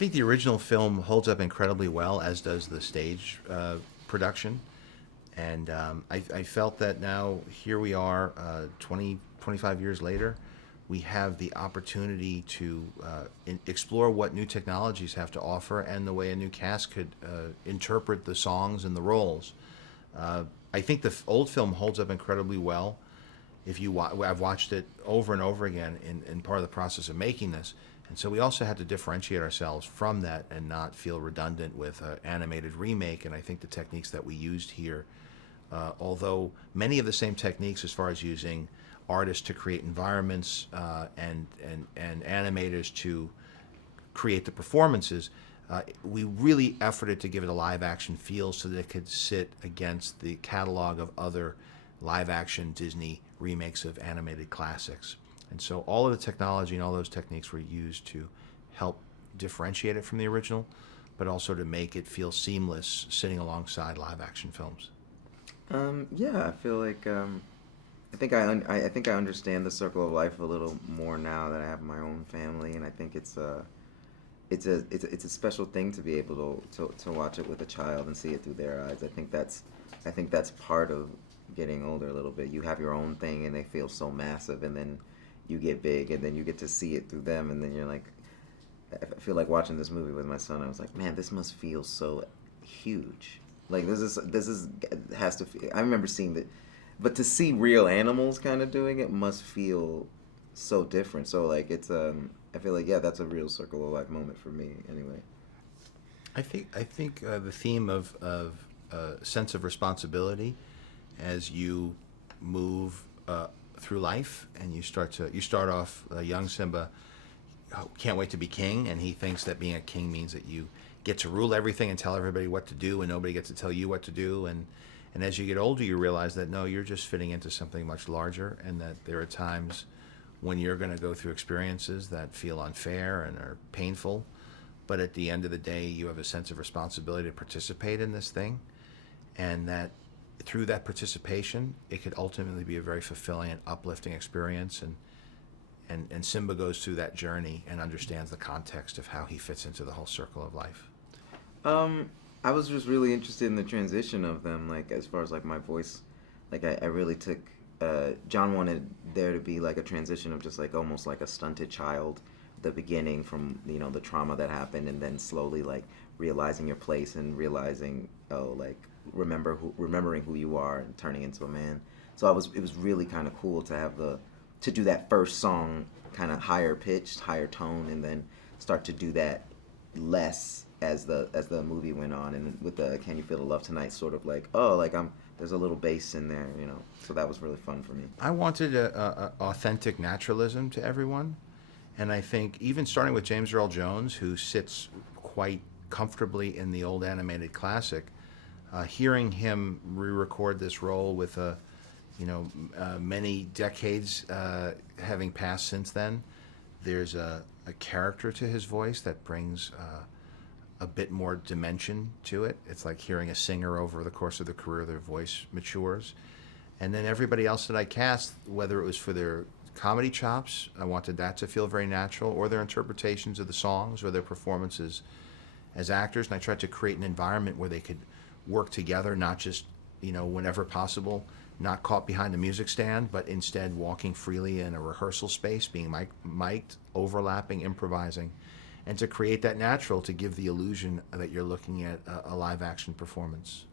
think the original film holds up incredibly well, as does the stage production. And I felt that now, here we are, 20, 25 years later, we have the opportunity to explore what new technologies have to offer and the way a new cast could interpret the songs and the roles. I think the old film holds up incredibly well. I've watched it over and over again in part of the process of making this. And so we also had to differentiate ourselves from that and not feel redundant with an animated remake. And I think the techniques that we used here, although many of the same techniques as far as using artists to create environments and animators to create the performances, we really efforted to give it a live action feel so that it could sit against the catalog of other live action Disney remakes of animated classics. And so all of the technology and all those techniques were used to help differentiate it from the original, but also to make it feel seamless sitting alongside live action films. Yeah, I feel like I think I think I understand the circle of life a little more now that I have my own family, and I think it's a special thing to be able to watch it with a child and see it through their eyes. I think that's part of getting older a little bit. You have your own thing, and they feel so massive, and then you get big, and then you get to see it through them, and then you're like, I feel like watching this movie with my son. I was like, man, this must feel so huge. Like this is has to feel. I remember seeing that, but to see real animals kind of doing it must feel so different. So like it's I feel like that's a real circle of life moment for me anyway. I think the theme of sense of responsibility as you move through life, and you start off young Simba can't wait to be king, and he thinks that being a king means that you get to rule everything and tell everybody what to do, and nobody gets to tell you what to do. And as you get older, you realize that no, you're just fitting into something much larger, and that there are times when you're going to go through experiences that feel unfair and are painful, but at the end of the day, you have a sense of responsibility to participate in this thing, and that through that participation, it could ultimately be a very fulfilling and uplifting experience. And Simba goes through that journey and understands the context of how he fits into the whole circle of life. I was just really interested in the transition of them, like as far as like my voice, like I really took. John wanted there to be like a transition of just like almost like a stunted child, the beginning from the trauma that happened, and then slowly like realizing your place and realizing remembering who you are and turning into a man. So it was really kind of cool to have to do that first song kind of higher pitched, higher tone, and then start to do that less as the movie went on, and with the Can You Feel the Love Tonight sort of like there's a little bass in there, so that was really fun for me. I wanted a authentic naturalism to everyone, and I think even starting with James Earl Jones, who sits quite comfortably in the old animated classic, hearing him re-record this role with many decades having passed since then, there's a character to his voice that brings a bit more dimension to it. It's like hearing a singer over the course of their career, their voice matures. And then everybody else that I cast, whether it was for their comedy chops, I wanted that to feel very natural, or their interpretations of the songs, or their performances as actors. And I tried to create an environment where they could work together, not just, whenever possible, not caught behind a music stand, but instead walking freely in a rehearsal space, being mic'd, overlapping, improvising, and to create that natural, to give the illusion that you're looking at a live action performance.